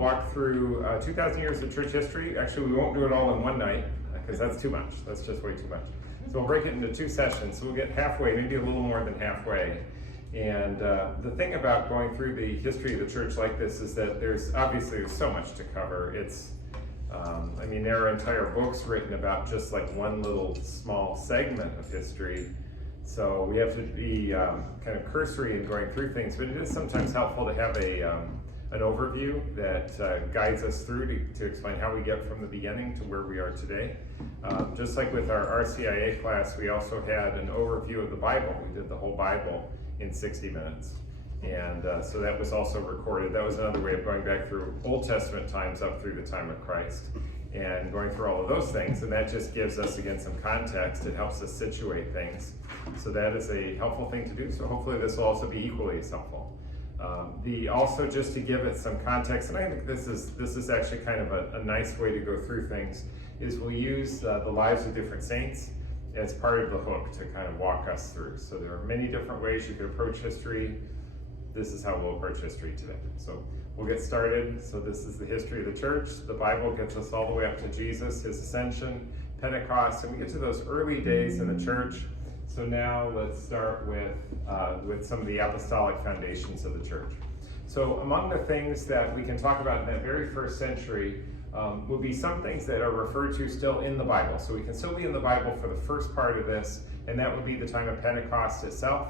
Walk through 2,000 years of church history. Actually, we won't do it all in one night because that's too much. That's just way too much. So we'll break it into two sessions. So we'll get halfway, maybe a little more than halfway. And the thing about going through the history of the church like this is that there's so much to cover. There are entire books written about just like one little small segment of history. So we have to be kind of cursory in going through things, but it is sometimes helpful to have an overview that guides us through to explain how we get from the beginning to where we are today. Just like with our RCIA class, we also had an overview of the Bible. We did the whole Bible in 60 minutes. And so that was also recorded. That was another way of going back through Old Testament times up through the time of Christ and going through all of those things. And that just gives us, again, some context. It helps us situate things. So that is a helpful thing to do. So hopefully this will also be equally as helpful. Also, just to give it some context, and I think this is actually kind of a nice way to go through things, is we'll use the lives of different saints as part of the hook to kind of walk us through. So there are many different ways you could approach history. This is how we'll approach history today. So we'll get started. So this is the history of the church. The Bible gets us all the way up to Jesus, his ascension, Pentecost, and we get to those early days in the church. So now let's start with some of the apostolic foundations of the church. So among the things that we can talk about in that very first century would be some things that are referred to still in the Bible. So we can still be in the Bible for the first part of this, and that would be the time of Pentecost itself.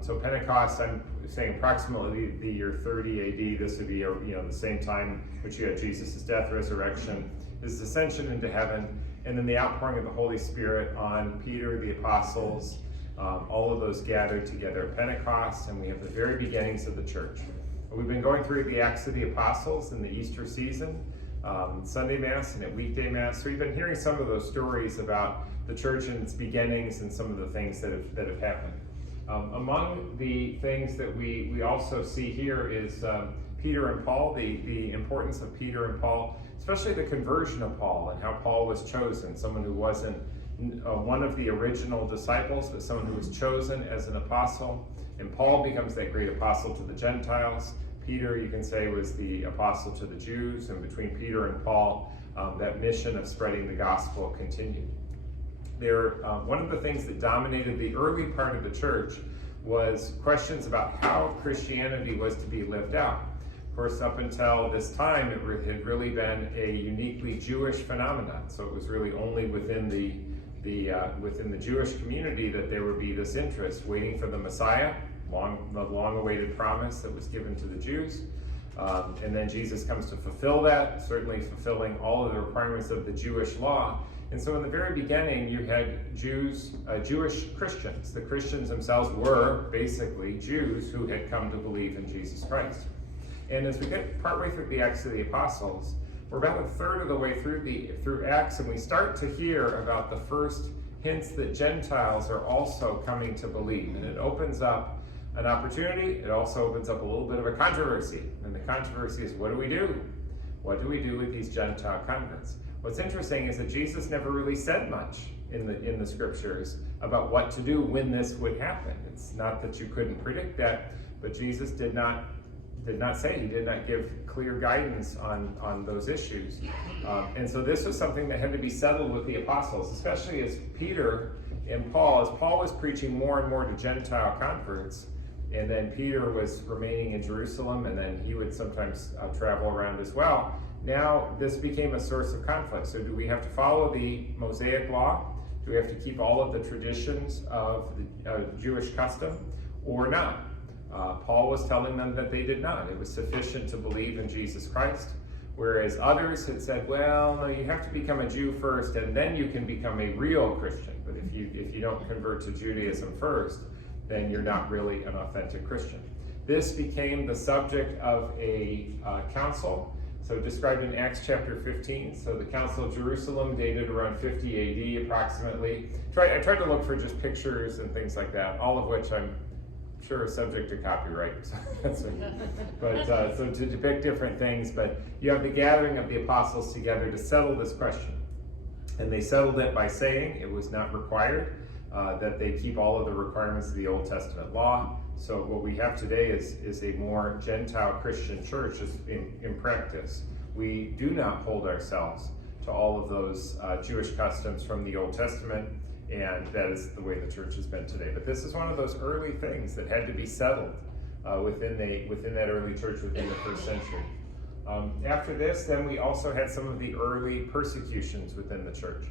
So Pentecost, I'm saying approximately the year 30 AD. This would be the same time which you had Jesus' death, resurrection, his ascension into heaven, and then the outpouring of the Holy Spirit on Peter, the apostles, all of those gathered together at Pentecost, and we have the very beginnings of the church. We've been going through the Acts of the Apostles in the Easter season, Sunday Mass and at weekday Mass. So we've been hearing some of those stories about the church and its beginnings and some of the things that have happened. Among the things that we also see here is Peter and Paul, the importance of Peter and Paul, especially the conversion of Paul and how Paul was chosen, someone who wasn't one of the original disciples, but someone who was chosen as an apostle. And Paul becomes that great apostle to the Gentiles. Peter, you can say, was the apostle to the Jews, and between Peter and Paul, that mission of spreading the gospel continued. One of the things that dominated the early part of the church was questions about how Christianity was to be lived out. Of course, up until this time, it had really been a uniquely Jewish phenomenon. So it was really only within the Jewish community that there would be this interest, waiting for the Messiah, the long-awaited promise that was given to the Jews. And then Jesus comes to fulfill that, certainly fulfilling all of the requirements of the Jewish law. And so in the very beginning, you had Jewish Christians. The Christians themselves were basically Jews who had come to believe in Jesus Christ. And as we get partway through the Acts of the Apostles, we're about a third of the way through Acts, and we start to hear about the first hints that Gentiles are also coming to believe. And it opens up an opportunity. It also opens up a little bit of a controversy. And the controversy is, what do we do? What do we do with these Gentile converts? What's interesting is that Jesus never really said much in the scriptures about what to do when this would happen. It's not that you couldn't predict that, but Jesus did not say, he did not give clear guidance on those issues. And so this was something that had to be settled with the apostles, especially as Peter and Paul, as Paul was preaching more and more to Gentile converts, and then Peter was remaining in Jerusalem, and then he would sometimes travel around as well. Now this became a source of conflict. So do we have to follow the Mosaic law? Do we have to keep all of the traditions of the Jewish custom or not? Paul was telling them that they did not. It was sufficient to believe in Jesus Christ, whereas others had said, well, no, you have to become a Jew first, and then you can become a real Christian. But if you don't convert to Judaism first, then you're not really an authentic Christian. This became the subject of a council, so described in Acts chapter 15. So the Council of Jerusalem, dated around 50 AD approximately. I tried to look for just pictures and things like that, all of which I'm sure is subject to copyright. So to depict different things, but you have the gathering of the apostles together to settle this question. And they settled it by saying it was not required that they keep all of the requirements of the Old Testament law. So what we have today is a more Gentile Christian church in practice. We do not hold ourselves to all of those Jewish customs from the Old Testament, and that is the way the church has been today. But this is one of those early things that had to be settled within that early church within the first century. After this, then we also had some of the early persecutions within the church.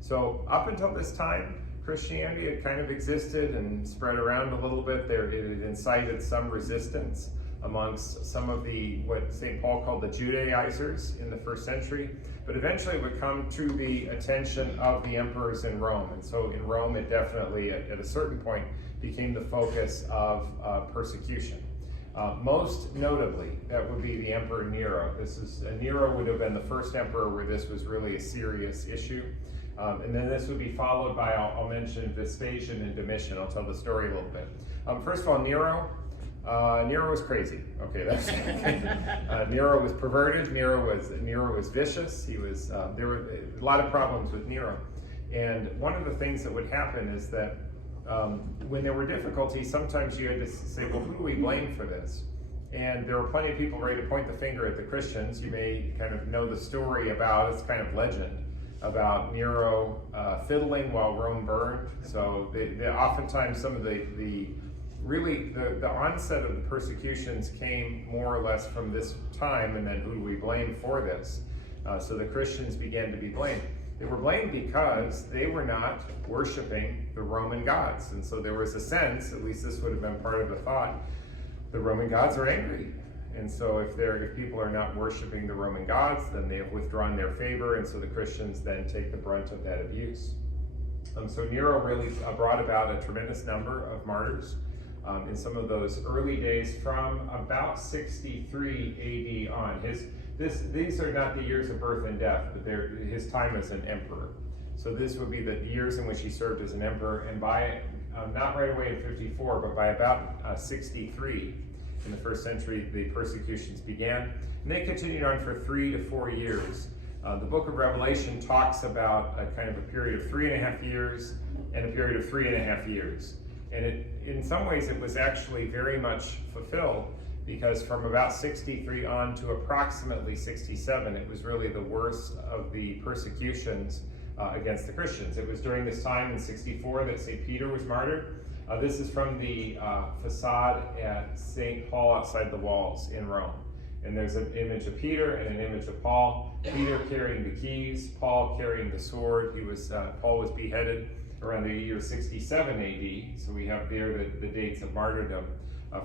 So up until this time, Christianity had kind of existed and spread around a little bit. It had incited some resistance amongst some of what St. Paul called the Judaizers in the first century, but eventually it would come to the attention of the emperors in Rome. And so in Rome, it definitely, at a certain point, became the focus of persecution. Most notably, that would be the Emperor Nero. Nero would have been the first emperor where this was really a serious issue. And then this would be followed by, I'll mention Vespasian and Domitian. I'll tell the story a little bit. First of all, Nero was crazy. Okay, that's Nero was perverted. Nero was vicious. There were a lot of problems with Nero. And one of the things that would happen is that when there were difficulties, sometimes you had to say, well, who do we blame for this? And there were plenty of people ready to point the finger at the Christians. You may kind of know the story about, it's kind of legend, about Nero fiddling while Rome burned. So oftentimes some of the onset of the persecutions came more or less from this time, and then who do we blame for this? So the Christians began to be blamed. They were blamed because they were not worshiping the Roman gods. And so there was a sense, at least this would have been part of the thought, the Roman gods are angry. And so if people are not worshiping the Roman gods, then they have withdrawn their favor, and so the Christians then take the brunt of that abuse. So Nero really brought about a tremendous number of martyrs in some of those early days from about 63 AD on. These are not the years of birth and death, but his time as an emperor. So this would be the years in which he served as an emperor, and by, not right away in 54, but by about 63, in the first century, the persecutions began, and they continued on for 3 to 4 years. The book of Revelation talks about a kind of a period of 3.5 years and a period of 3.5 years. And in some ways, it was actually very much fulfilled, because from about 63 on to approximately 67, it was really the worst of the persecutions against the Christians. It was during this time in 64 that St. Peter was martyred. This is from the facade at St. Paul outside the walls in Rome. And there's an image of Peter and an image of Paul. Peter carrying the keys, Paul carrying the sword. Paul was beheaded around the year 67 AD. So we have there the dates of martyrdom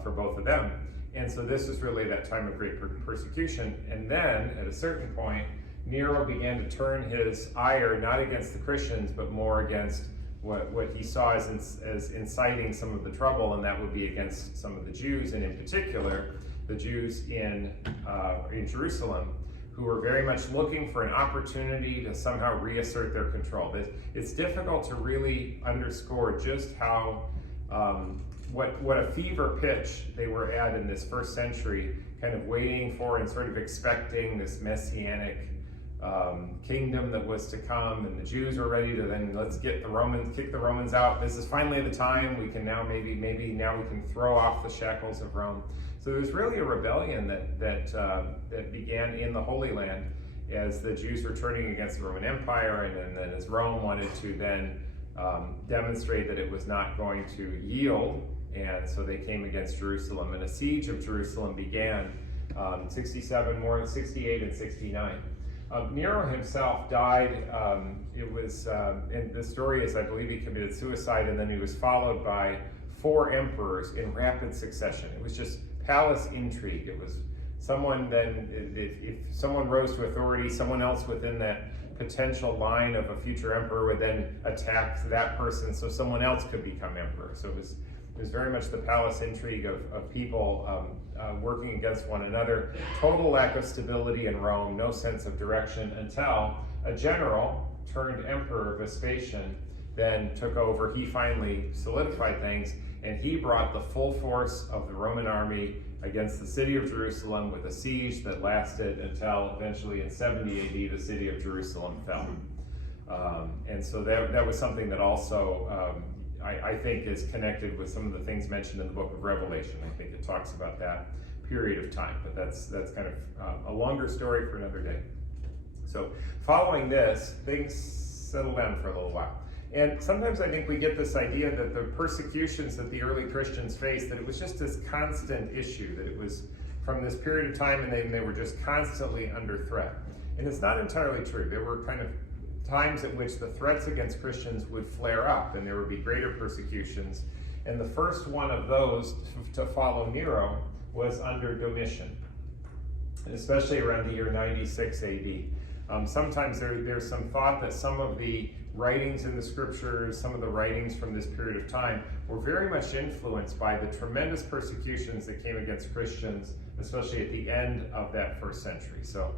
for both of them. And so this is really that time of great persecution. And then at a certain point, Nero began to turn his ire not against the Christians, but more against what he saw as inciting some of the trouble, and that would be against some of the Jews, and in particular, the Jews in Jerusalem, who were very much looking for an opportunity to somehow reassert their control. It's difficult to really underscore just how, what a fever pitch they were at in this first century, kind of waiting for and sort of expecting this messianic kingdom that was to come, and the Jews were ready to then let's kick the Romans out. This is finally the time we can now maybe now we can throw off the shackles of Rome. So there's really a rebellion that began in the Holy Land as the Jews were turning against the Roman Empire, and then as Rome wanted to then demonstrate that it was not going to yield, and so they came against Jerusalem, and a siege of Jerusalem began 68 and 69. Nero himself died. And the story is, I believe he committed suicide, and then he was followed by 4 emperors in rapid succession. It was just palace intrigue. It was someone then, if someone rose to authority, someone else within that potential line of a future emperor would then attack that person so someone else could become emperor. So it was very much the palace intrigue of people working against one another. Total lack of stability in Rome, no sense of direction, until a general turned emperor, Vespasian, then took over. He finally solidified things, and he brought the full force of the Roman army against the city of Jerusalem with a siege that lasted until eventually in 70 AD the city of Jerusalem fell. And so that was something that also I think is connected with some of the things mentioned in the book of Revelation. I think it talks about that period of time, but that's kind of a longer story for another day. So following this, things settle down for a little while. And sometimes I think we get this idea that the persecutions that the early Christians faced, that it was just this constant issue, that it was from this period of time and they were just constantly under threat. And it's not entirely true. There were kind of times at which the threats against Christians would flare up and there would be greater persecutions. And the first one of those to follow Nero was under Domitian, and especially around the year 96 AD. Sometimes there's some thought that some of the writings in the scriptures, some of the writings from this period of time were very much influenced by the tremendous persecutions that came against Christians, especially at the end of that first century. So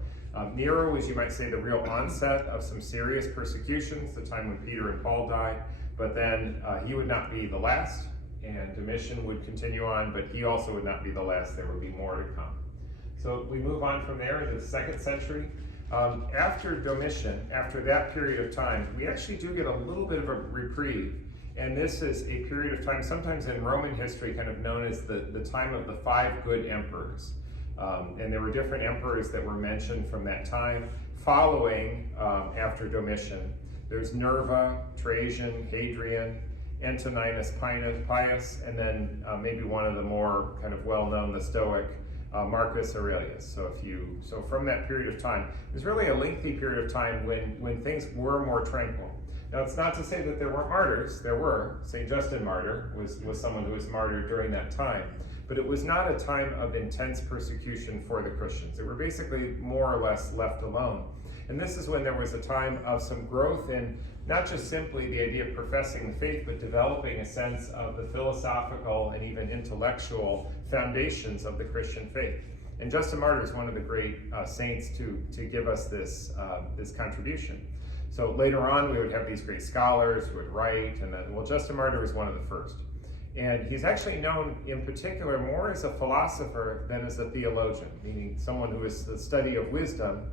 Nero was, you might say, the real onset of some serious persecutions, the time when Peter and Paul died, but then he would not be the last, and Domitian would continue on, but he also would not be the last. There would be more to come. So we move on from there into the 2nd century. After Domitian, after that period of time, we actually do get a little bit of a reprieve. And this is a period of time, sometimes in Roman history, kind of known as the time of the 5 good emperors. And there were different emperors that were mentioned from that time. Following after Domitian, there's Nerva, Trajan, Hadrian, Antoninus Pius, and then maybe one of the more kind of well-known, the Stoic, Marcus Aurelius. So from that period of time, it's really a lengthy period of time when things were more tranquil. Now, it's not to say that there weren't martyrs. There were. St. Justin Martyr was someone who was martyred during that time. But it was not a time of intense persecution for the Christians. They were basically more or less left alone. And this is when there was a time of some growth in not just simply the idea of professing the faith, but developing a sense of the philosophical and even intellectual foundations of the Christian faith. And Justin Martyr is one of the great saints to give us this contribution. So later on, we would have these great scholars who would write, and then, well, Justin Martyr was one of the first. And he's actually known in particular more as a philosopher than as a theologian, meaning someone who is the study of wisdom.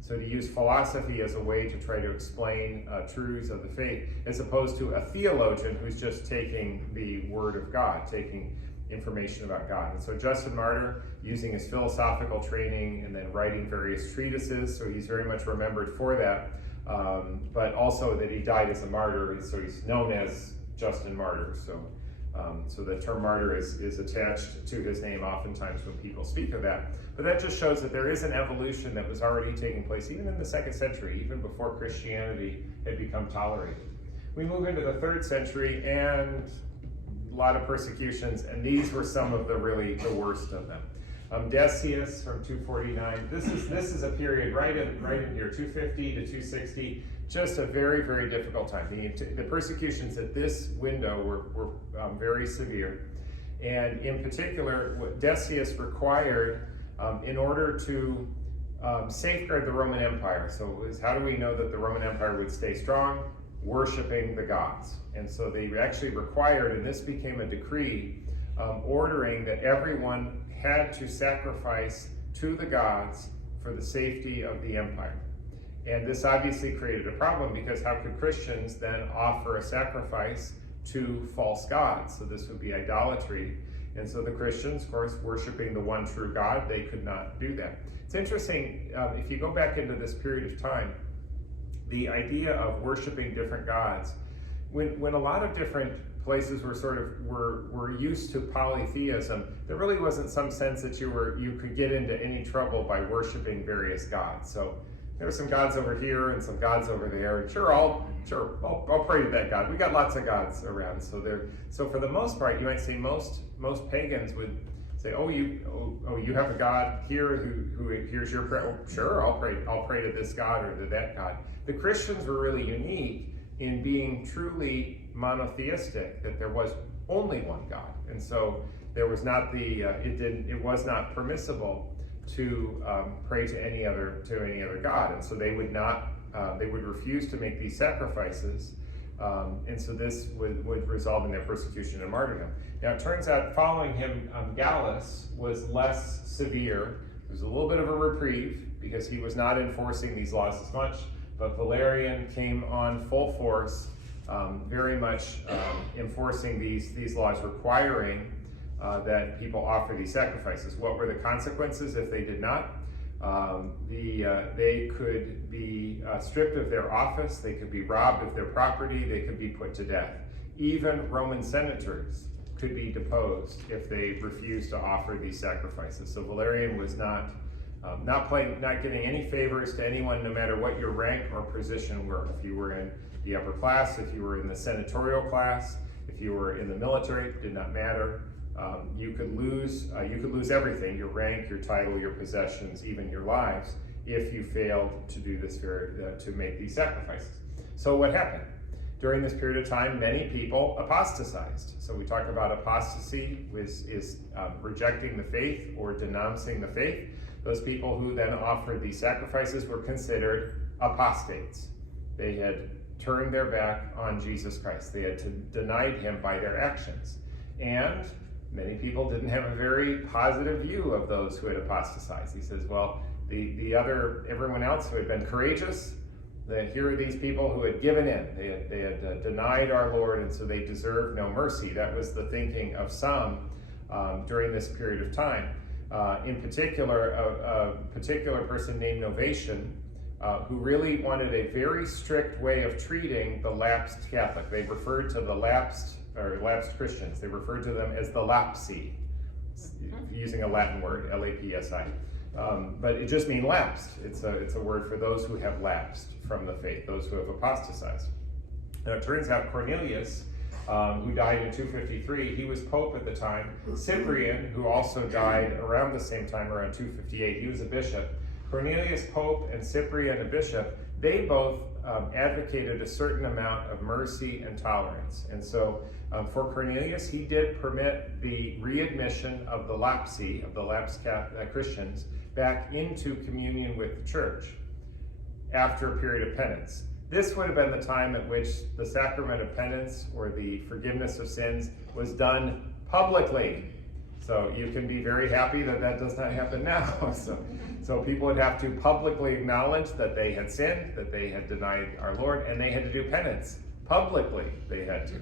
So to use philosophy as a way to try to explain truths of the faith, as opposed to a theologian who's just taking the word of God, taking information about God. And so Justin Martyr, using his philosophical training and then writing various treatises, so he's very much remembered for that, but also that he died as a martyr, and so he's known as Justin Martyr. So the term martyr is attached to his name oftentimes when people speak of that. But that just shows that there is an evolution that was already taking place even in the 2nd century, even before Christianity had become tolerated. We move into the 3rd century and a lot of persecutions, and these were some of the worst of them. Decius from 249. This is a period right in here, 250 to 260. Just a very, very difficult time. The persecutions at this window were very severe. And in particular, what Decius required in order to safeguard the Roman Empire. So it was, how do we know that the Roman Empire would stay strong? Worshiping the gods. And so they actually required, and this became a decree, ordering that everyone had to sacrifice to the gods for the safety of the empire. And this obviously created a problem, because how could Christians then offer a sacrifice to false gods? So this would be idolatry. And so the Christians, of course, worshiping the one true God, they could not do that. It's interesting, if you go back into this period of time, the idea of worshiping different gods, when a lot of different places were used to polytheism, there really wasn't some sense that you could get into any trouble by worshiping various gods. So there were some gods over here and some gods over there. And I'll pray to that God. We got lots of gods around. So for the most part, you might say most pagans would say, you have a God here who hears your prayer. Oh, sure, I'll pray to this God or to that God. The Christians were really unique in being truly monotheistic, that there was only one God. And so there was not it was not permissible to pray to any other God, and so they would refuse to make these sacrifices, and so this would result in their persecution and martyrdom. Now it turns out, following him, Gallus was less severe. There was a little bit of a reprieve because he was not enforcing these laws as much, but Valerian came on full force, very much enforcing these laws, requiring that people offer these sacrifices. What were the consequences if they did not? They could be stripped of their office, they could be robbed of their property, they could be put to death. Even Roman senators could be deposed if they refused to offer these sacrifices. So Valerian was not giving any favors to anyone, no matter what your rank or position were. If you were in the upper class, if you were in the senatorial class, if you were in the military, it did not matter. You could lose everything: your rank, your title, your possessions, even your lives, if you failed to do this to make these sacrifices. So what happened? During this period of time, many people apostatized. So we talk about apostasy is rejecting the faith or denouncing the faith. Those people who then offered these sacrifices were considered apostates. They had turned their back on Jesus Christ. They had denied him by their actions. And many people didn't have a very positive view of those who had apostatized. He says, well, everyone else who had been courageous, here are these people who had given in. They had denied our Lord, and so they deserve no mercy. That was the thinking of some during this period of time. In particular, a particular person named Novatian, who really wanted a very strict way of treating the lapsed Catholic. They referred to the lapsed Christians. They referred to them as the lapsi, using a Latin word, L-A-P-S-I. But it just means lapsed. It's a word for those who have lapsed from the faith, those who have apostatized. Now it turns out Cornelius, who died in 253, he was pope at the time. Cyprian, who also died around the same time, around 258, he was a bishop. Cornelius, pope, and Cyprian, a bishop, they both advocated a certain amount of mercy and tolerance. And so for Cornelius, he did permit the readmission of the lapsi, of the lapsed Christians, back into communion with the church after a period of penance. This would have been the time at which the sacrament of penance, or the forgiveness of sins, was done publicly. So you can be very happy that that does not happen now. So people would have to publicly acknowledge that they had sinned, that they had denied our Lord, and they had to do penance. Publicly, they had to.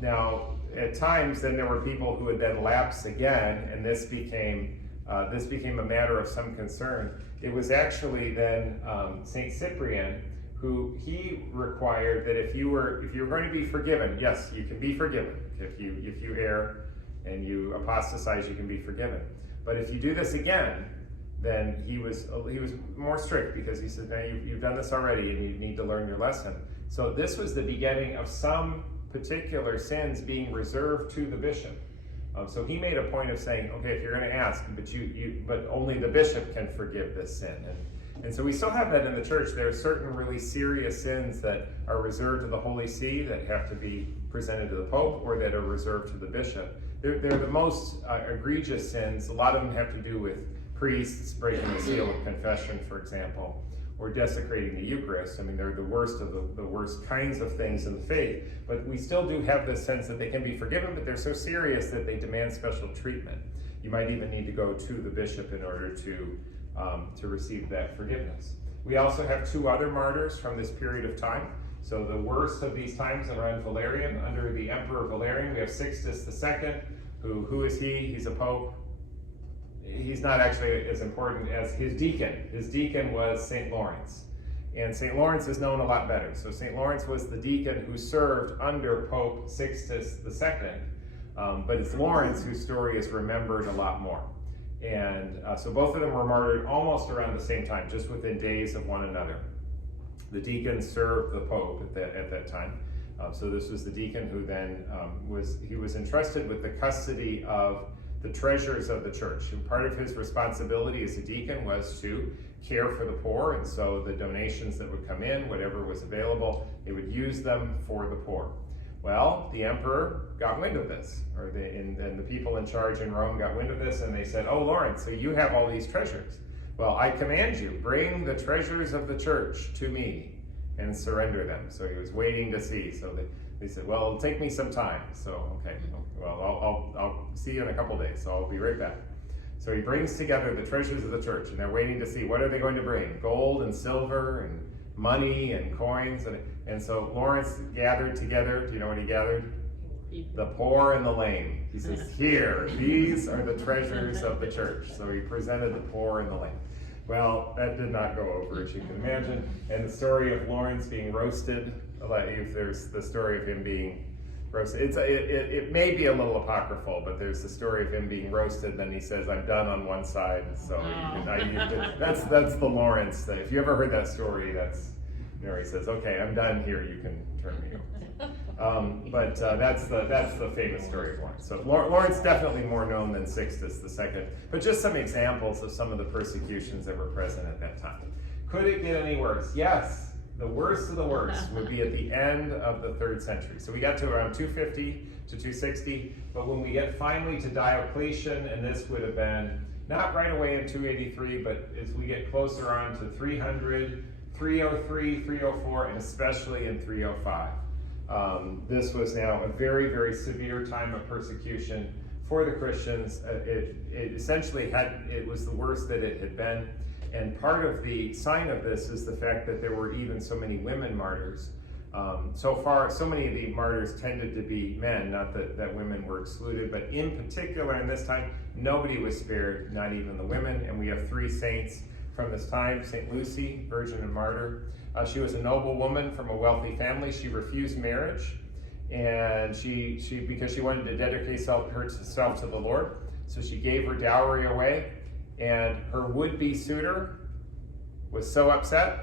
Now, at times, then there were people who would then lapse again, and this became a matter of some concern. It was actually then Saint Cyprian who he required that if you were going to be forgiven, yes, you can be forgiven. If you err and you apostatize, you can be forgiven. But if you do this again, then he was more strict, because he said, no, you've done this already and you need to learn your lesson. So this was the beginning of some particular sins being reserved to the bishop. So he made a point of saying, okay, if you're going to ask, but only the bishop can forgive this sin. And so we still have that in the church. There are certain really serious sins that are reserved to the Holy See that have to be presented to the Pope, or that are reserved to the bishop. They're the most egregious sins. A lot of them have to do with priests breaking the seal of confession, for example, or desecrating the Eucharist. I mean, they're the worst of the worst kinds of things in the faith. But we still do have this sense that they can be forgiven, but they're so serious that they demand special treatment. You might even need to go to the bishop in order to receive that forgiveness. We also have two other martyrs from this period of time. So the worst of these times around Valerian, under the Emperor Valerian, we have Sixtus II, who is he? He's a pope. He's not actually as important as his deacon. His deacon was St. Lawrence. And St. Lawrence is known a lot better. So St. Lawrence was the deacon who served under Pope Sixtus II, but it's Lawrence whose story is remembered a lot more. And so both of them were martyred almost around the same time, just within days of one another. The deacon served the Pope at that time. So this was the deacon who then was entrusted with the custody of the treasures of the church. And part of his responsibility as a deacon was to care for the poor, and so the donations that would come in, whatever was available, they would use them for the poor. Well, the emperor got wind of this, and the people in charge in Rome got wind of this, and they said, "Oh, Lawrence, so you have all these treasures. Well, I command you, bring the treasures of the church to me and surrender them." So he was waiting to see. So they said, "Well, it'll take me some time." So, okay, well, I'll see you in a couple days, so I'll be right back. So he brings together the treasures of the church, and they're waiting to see, what are they going to bring? Gold and silver money and coins. And so Lawrence gathered together. Do you know what he gathered? The poor and the lame. He says, here, these are the treasures of the church. So he presented the poor and the lame. Well, that did not go over, as you can imagine. And the story of Lawrence being roasted, if there's the story of him being roasted, it may be a little apocryphal, but there's the story of him being roasted. Then he says, I'm done on one side. So that's the Lawrence thing. If you ever heard that story, that's, he says, okay, I'm done here. You can turn me over. But that's the famous story of Lawrence. So Lawrence definitely more known than Sixtus II, but just some examples of some of the persecutions that were present at that time. Could it get any worse? Yes, the worst of the worst would be at the end of the 3rd century. So we got to around 250 to 260, but when we get finally to Diocletian, and this would have been not right away in 283, but as we get closer on to 300, 303, 304, and especially in 305. This was now a very, very severe time of persecution for the Christians. It essentially it was the worst that it had been. And part of the sign of this is the fact that there were even so many women martyrs. So many of the martyrs tended to be men, not that women were excluded, but in particular in this time, nobody was spared, not even the women. And we have 3 saints from this time. St. Lucy, virgin and martyr. She was a noble woman from a wealthy family. She refused marriage, and she because she wanted to dedicate herself to the Lord, so she gave her dowry away, and her would-be suitor was so upset,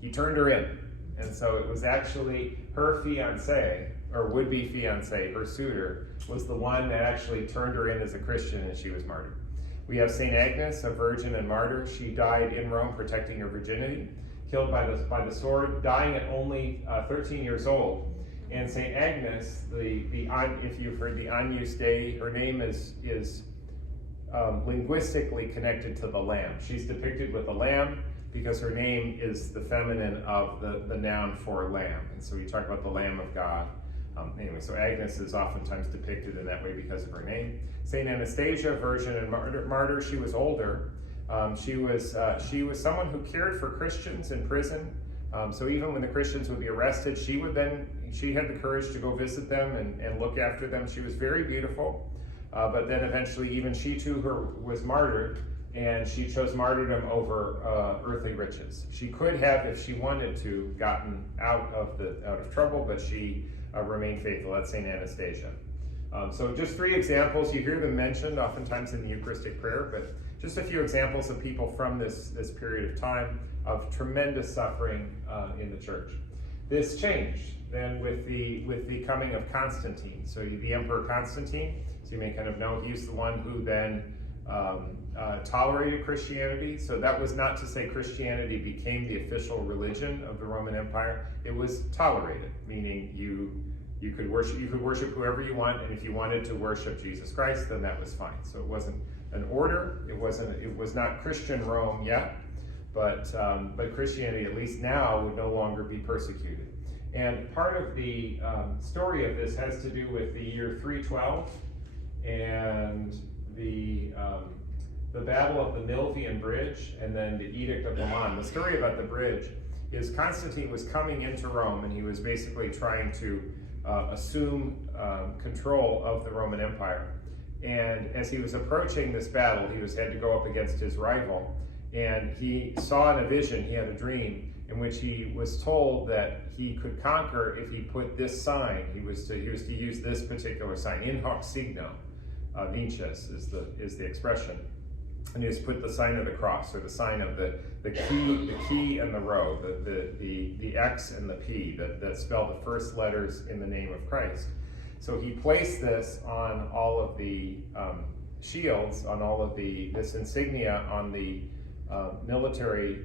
he turned her in. And so it was actually her fiancé, or would-be fiancé, her suitor, was the one that actually turned her in as a Christian, and she was martyred. We have St. Agnes, a virgin and martyr. She died in Rome protecting her virginity, killed by the sword, dying at only 13 years old. And St. Agnes, if you've heard the Agnus Dei, her name is linguistically connected to the lamb. She's depicted with a lamb because her name is the feminine of the noun for lamb. And so you talk about the Lamb of God. Anyway, so Agnes is oftentimes depicted in that way because of her name. St. Anastasia, virgin and martyr, she was older. She was someone who cared for Christians in prison. So even when the Christians would be arrested, she had the courage to go visit them and look after them. She was very beautiful, but then eventually even she too was martyred, and she chose martyrdom over earthly riches. She could have, if she wanted to, gotten out of trouble, but she remained faithful. That's St. Anastasia. So just 3 examples. You hear them mentioned oftentimes in the Eucharistic prayer, but just a few examples of people from this period of time of tremendous suffering in the church. This changed then with the coming of Constantine. So the Emperor Constantine, so you may kind of know, he's the one who then tolerated Christianity. So that was not to say Christianity became the official religion of the Roman Empire. It was tolerated, meaning you could worship whoever you want, and if you wanted to worship Jesus Christ, then that was fine. So it wasn't an order. It was not Christian Rome yet, but Christianity, at least now, would no longer be persecuted. And part of the story of this has to do with the year 312 and the Battle of the Milvian Bridge, and then the Edict of Milan. The story about the bridge is Constantine was coming into Rome, and he was basically trying to assume control of the Roman Empire. And as he was approaching this battle, he had to go up against his rival, and he saw in a vision, he had a dream, in which he was told that he could conquer if he put this sign. He was to use this particular sign, in hoc signo, vinces is the expression, and he has put the sign of the cross, or the sign of the key and the rho, the X and the P that spell the first letters in the name of Christ. So he placed this on all of the shields, on all of this insignia on the military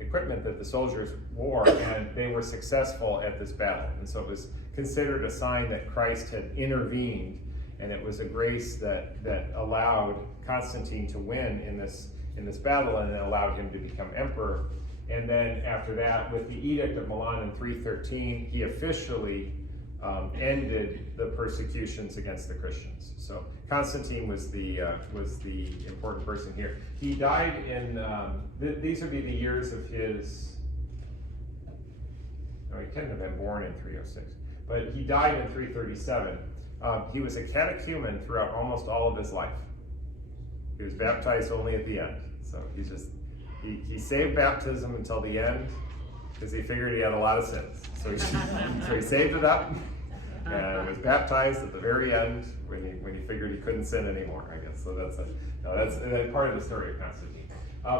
equipment that the soldiers wore, and they were successful at this battle. And so it was considered a sign that Christ had intervened, and it was a grace that allowed Constantine to win in this battle, and it allowed him to become emperor. And then after that, with the Edict of Milan in 313, he officially ended the persecutions against the Christians. So Constantine was the important person here. He died in these would be the years of his No, he couldn't have been born in 306, but he died in 337. He was a catechumen throughout almost all of his life. He was baptized only at the end. So he saved baptism until the end because he figured he had a lot of sins. So he saved it up and was baptized at the very end when he figured he couldn't sin anymore, I guess. So that's part of the story of Constantine.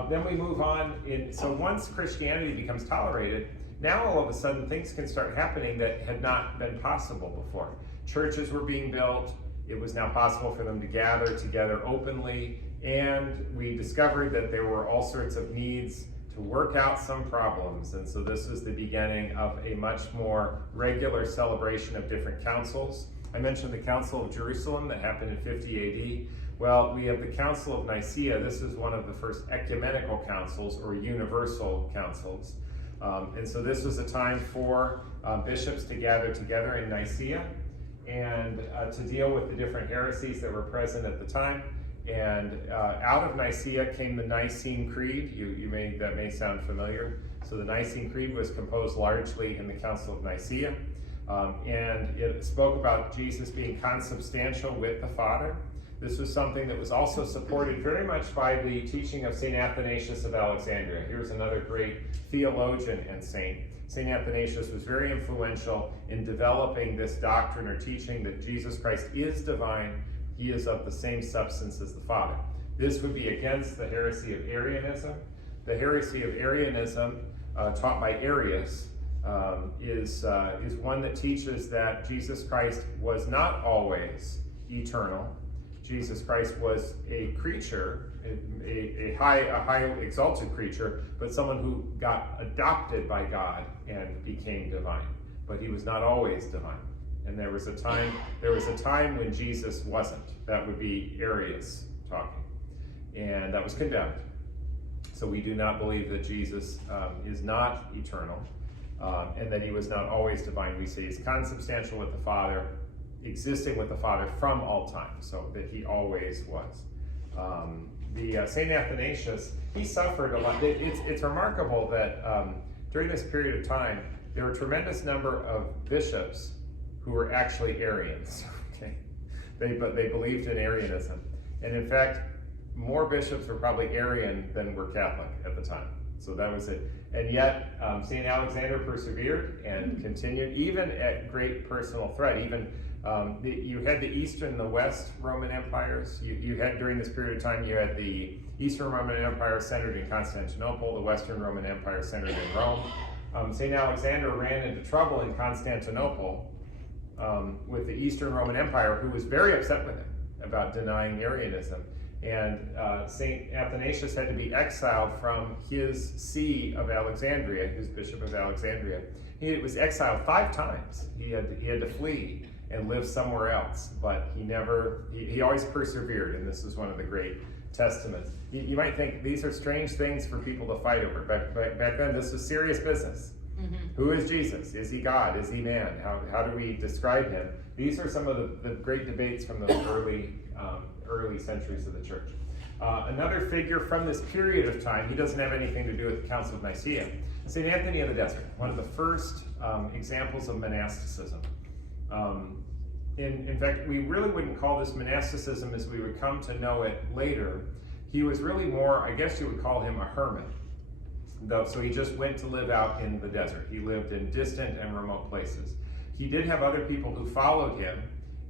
Then we move on. So once Christianity becomes tolerated, now all of a sudden things can start happening that had not been possible before. Churches were being built. It was now possible for them to gather together openly. And we discovered that there were all sorts of needs to work out some problems. And so this was the beginning of a much more regular celebration of different councils. I mentioned the Council of Jerusalem that happened in 50 AD. Well, we have the Council of Nicaea. This is one of the first ecumenical councils or universal councils. And so this was a time for bishops to gather together in Nicaea and to deal with the different heresies that were present at the time. And out of Nicaea came the Nicene Creed. That may sound familiar. So the Nicene Creed was composed largely in the Council of Nicaea. And it spoke about Jesus being consubstantial with the Father. This was something that was also supported very much by the teaching of St. Athanasius of Alexandria. Here's another great theologian and saint. St. Athanasius was very influential in developing this doctrine or teaching that Jesus Christ is divine. He is of the same substance as the Father. This would be against the heresy of Arianism. The heresy of Arianism, taught by Arius, is one that teaches that Jesus Christ was not always eternal. Jesus Christ was a creature, a high exalted creature, but someone who got adopted by God and became divine. But he was not always divine. And there was a time when Jesus wasn't. That would be Arius talking. And that was condemned. So we do not believe that Jesus is not eternal and that he was not always divine. We say he's consubstantial with the Father, existing with the Father from all time, so that he always was. The St. Athanasius, he suffered a lot. It's remarkable that during this period of time, there were a tremendous number of bishops who were actually Arians. Okay, but they believed in Arianism, and in fact, more bishops were probably Arian than were Catholic at the time. So that was it. And yet, St. Alexander persevered and continued, even at great personal threat. Even you had the Eastern and the West Roman empires. You had, during this period of time, you had the Eastern Roman Empire centered in Constantinople, the Western Roman Empire centered in Rome. St. Alexander ran into trouble in Constantinople with the Eastern Roman Empire, who was very upset with him about denying Arianism. And St. Athanasius had to be exiled from his see of Alexandria, his bishop of Alexandria. He was exiled 5 times. He had to flee and live somewhere else, but he always persevered, and this is one of the great testaments. You might think these are strange things for people to fight over. Back then, this was serious business. Mm-hmm. Who is Jesus? Is he God? Is he man? How do we describe him? These are some of the great debates from those early centuries of the church. Another figure from this period of time, he doesn't have anything to do with the Council of Nicaea, St. Anthony of the Desert, one of the first examples of monasticism. In fact, we really wouldn't call this monasticism as we would come to know it later. He was really more, I guess you would call him a hermit. So he just went to live out in the desert. He lived in distant and remote places. He did have other people who followed him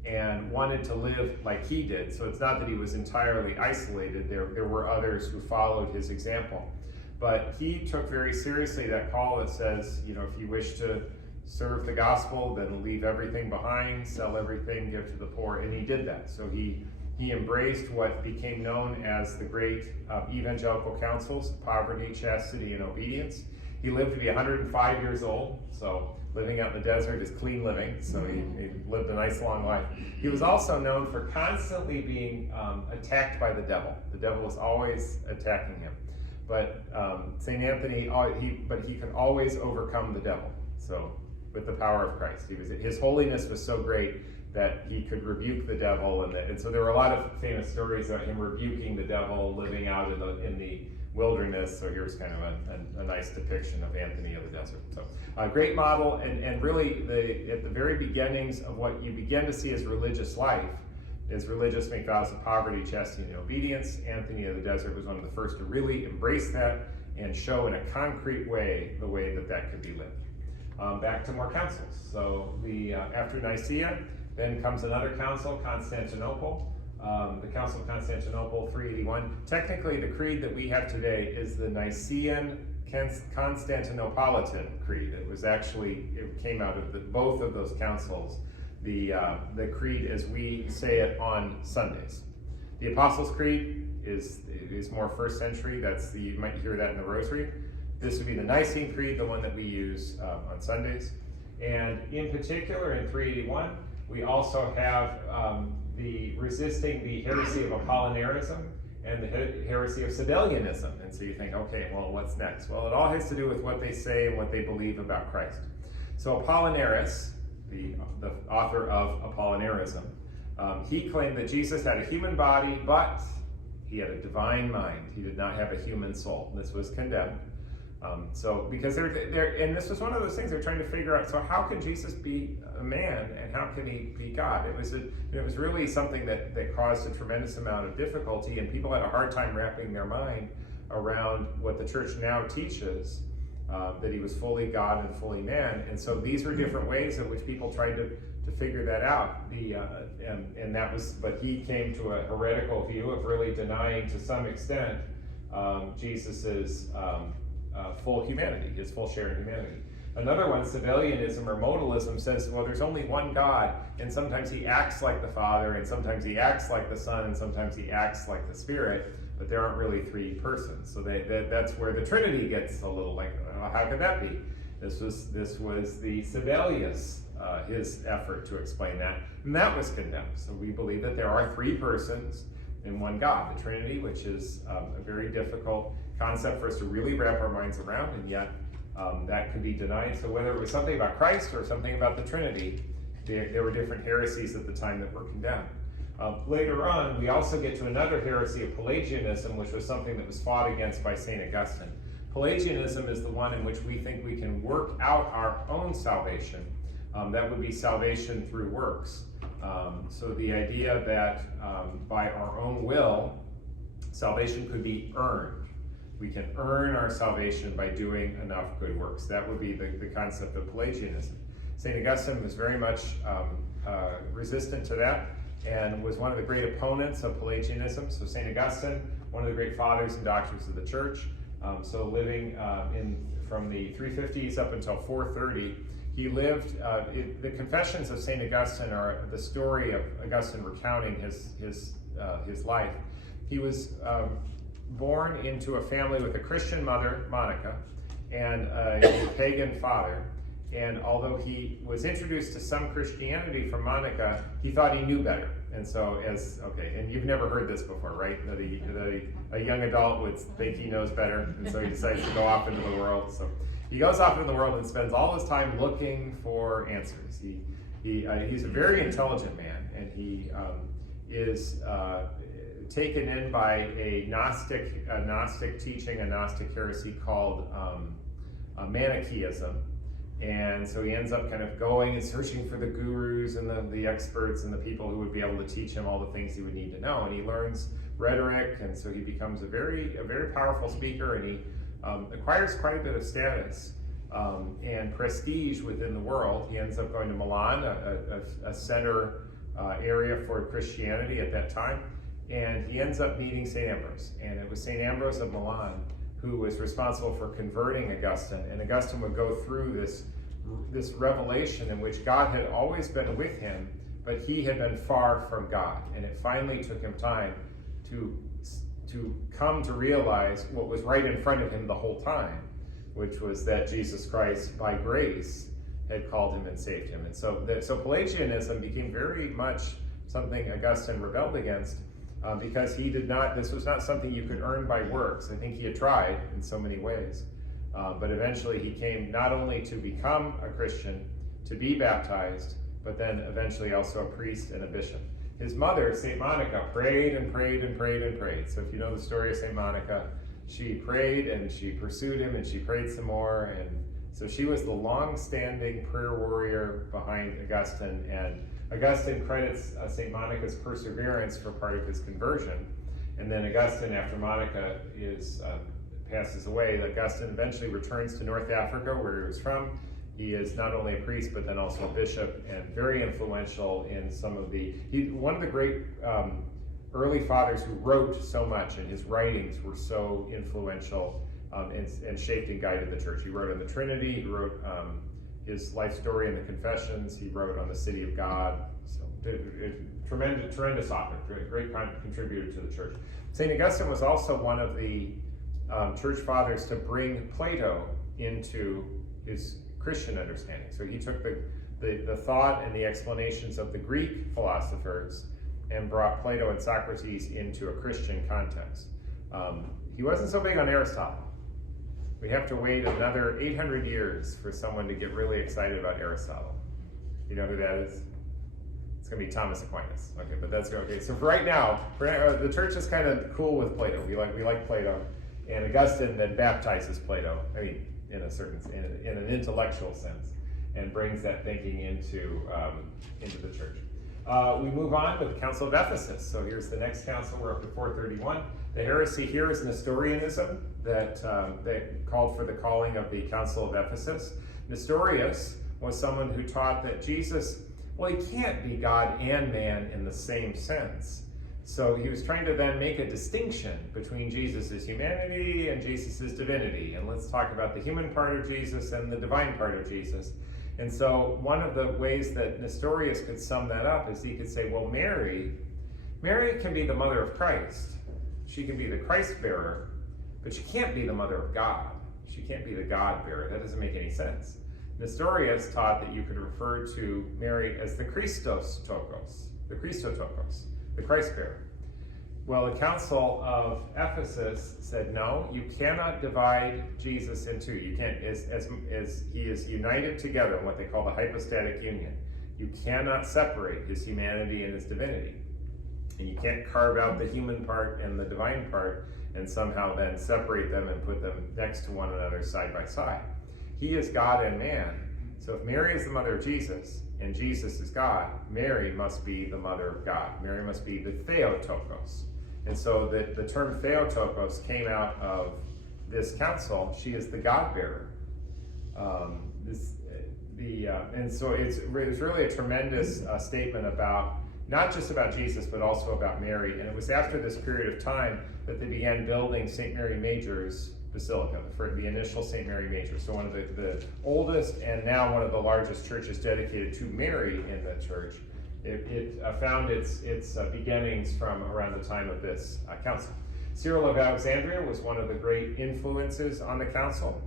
and wanted to live like he did. So it's not that he was entirely isolated. There were others who followed his example. But he took very seriously that call that says, if you wish to serve the gospel, then leave everything behind, sell everything, give to the poor. And he did that. So he embraced what became known as the great evangelical councils: poverty, chastity, and obedience. He lived to be 105 years old. So living out in the desert is clean living, so he lived a nice long life. He was also known for constantly being attacked by the devil. The devil was always attacking him. But St. Anthony, he could always overcome the devil. So with the power of Christ, his holiness was so great that he could rebuke the devil, and so there were a lot of famous stories about him rebuking the devil, living out in the wilderness. So here's kind of a nice depiction of Anthony of the Desert. So a great model, and really at the very beginnings of what you begin to see as religious life is religious make vows of poverty, chastity, and obedience. Anthony of the Desert was one of the first to really embrace that and show in a concrete way the way that could be lived. Back to more councils. So after Nicaea, then comes another council, Constantinople. The Council of Constantinople, 381. Technically, the creed that we have today is the Nicene Constantinopolitan Creed. It came out of both of those councils. The creed as we say it on Sundays. The Apostles' Creed is more first century. You might hear that in the Rosary. This would be the Nicene Creed, the one that we use on Sundays. And in particular, in 381, we also have resisting the heresy of Apollinarism and the heresy of Sabellianism. And so you think, okay, well, what's next? Well, it all has to do with what they say and what they believe about Christ. So Apollinaris, the author of Apollinarism, he claimed that Jesus had a human body, but he had a divine mind. He did not have a human soul. This was condemned. Because and this was one of those things they're trying to figure out. So how can Jesus be a man and how can he be God? It was really something that caused a tremendous amount of difficulty, and people had a hard time wrapping their mind around what the church now teaches, that he was fully God and fully man. And so these were different ways in which people tried to figure that out. But he came to a heretical view of really denying to some extent Jesus's full humanity, his full share in humanity. Another one, Sabellianism or modalism, says, well, there's only one God, and sometimes he acts like the Father, and sometimes he acts like the Son, and sometimes he acts like the Spirit, but there aren't really three persons. So that's where the Trinity gets a little like, how could that be? This was the Sabellius, his effort to explain that, and that was condemned. So we believe that there are three persons in one God, the Trinity, which is a very difficult concept for us to really wrap our minds around, and yet that could be denied. So whether it was something about Christ or something about the Trinity, there were different heresies at the time that were condemned. Later on, we also get to another heresy of Pelagianism, which was something that was fought against by St. Augustine. Pelagianism is the one in which we think we can work out our own salvation. That would be salvation through works. So the idea that by our own will, salvation could be earned. We can earn our salvation by doing enough good works. That would be the concept of Pelagianism. St. Augustine was very much resistant to that and was one of the great opponents of Pelagianism. So St. Augustine, one of the great fathers and doctors of the church, so living from the 350s up until 430, he lived, the Confessions of St. Augustine are the story of Augustine recounting his life. He was born into a family with a Christian mother, Monica, and a pagan father. And although he was introduced to some Christianity from Monica, he thought he knew better. And so and you've never heard this before, right? That a young adult would think he knows better, and so he decides to go off into the world. So he goes off into the world and spends all his time looking for answers. He's a very intelligent man, and he is taken in by a Gnostic teaching, a Gnostic heresy called Manichaeism. And so he ends up kind of going and searching for the gurus and the experts and the people who would be able to teach him all the things he would need to know. And he learns rhetoric, and so he becomes a very powerful speaker, and he acquires quite a bit of status and prestige within the world. He ends up going to Milan, a center area for Christianity at that time, and he ends up meeting St. Ambrose. And it was St. Ambrose of Milan who was responsible for converting Augustine. And Augustine would go through this revelation in which God had always been with him, but he had been far from God. And it finally took him time to come to realize what was right in front of him the whole time, which was that Jesus Christ, by grace, had called him and saved him. And so Pelagianism became very much something Augustine rebelled against, because this was not something you could earn by works. I think he had tried in so many ways. But eventually he came not only to become a Christian, to be baptized, but then eventually also a priest and a bishop. His mother, St. Monica, prayed and prayed and prayed and prayed. So if you know the story of St. Monica, she prayed and she pursued him and she prayed some more, and so she was the long-standing prayer warrior behind Augustine, and Augustine credits St. Monica's perseverance for part of his conversion. And then Augustine, after Monica passes away, Augustine eventually returns to North Africa, where he was from. He is not only a priest, but then also a bishop, and very influential in some of one of the great early fathers who wrote so much, and his writings were so influential and shaped and guided the church. He wrote on the Trinity, he wrote his life story in the Confessions, he wrote on the City of God. So tremendous author, great contributor to the church. St. Augustine was also one of the church fathers to bring Plato into his Christian understanding. So he took the thought and the explanations of the Greek philosophers and brought Plato and Socrates into a Christian context. He wasn't so big on Aristotle. We have to wait another 800 years for someone to get really excited about Aristotle. You know who that is? It's going to be Thomas Aquinas. Okay, but that's okay. So for right now, the church is kind of cool with Plato. We like Plato, and Augustine then baptizes Plato. I mean, in an intellectual sense, and brings that thinking into the church. We move on with the Council of Ephesus. So here's the next council. We're up to 431. The heresy here is Nestorianism that called for the calling of the Council of Ephesus. Nestorius was someone who taught that Jesus, well, he can't be God and man in the same sense. So he was trying to then make a distinction between Jesus' humanity and Jesus' divinity. And let's talk about the human part of Jesus and the divine part of Jesus. And so one of the ways that Nestorius could sum that up is he could say, well, Mary can be the mother of Christ. She can be the Christ bearer, but she can't be the mother of God. She can't be the God bearer. That doesn't make any sense. Nestorius taught that you could refer to Mary as the Christotokos, the Christ bearer. Well, the Council of Ephesus said, no, you cannot divide Jesus in two. You can't, as he is united together in what they call the hypostatic union. You cannot separate his humanity and his divinity. And you can't carve out the human part and the divine part and somehow then separate them and put them next to one another side by side. He is God and man. So if Mary is the mother of Jesus and Jesus is God, Mary must be the mother of God. Mary must be the Theotokos. And so the term Theotokos came out of this council. She is the God-bearer. And so it's really a tremendous statement about, not just about Jesus, but also about Mary. And it was after this period of time that they began building St. Mary Major's Basilica, for the initial St. Mary Major. So one of the oldest and now one of the largest churches dedicated to Mary in the church. It found its beginnings from around the time of this council. Cyril of Alexandria was one of the great influences on the council.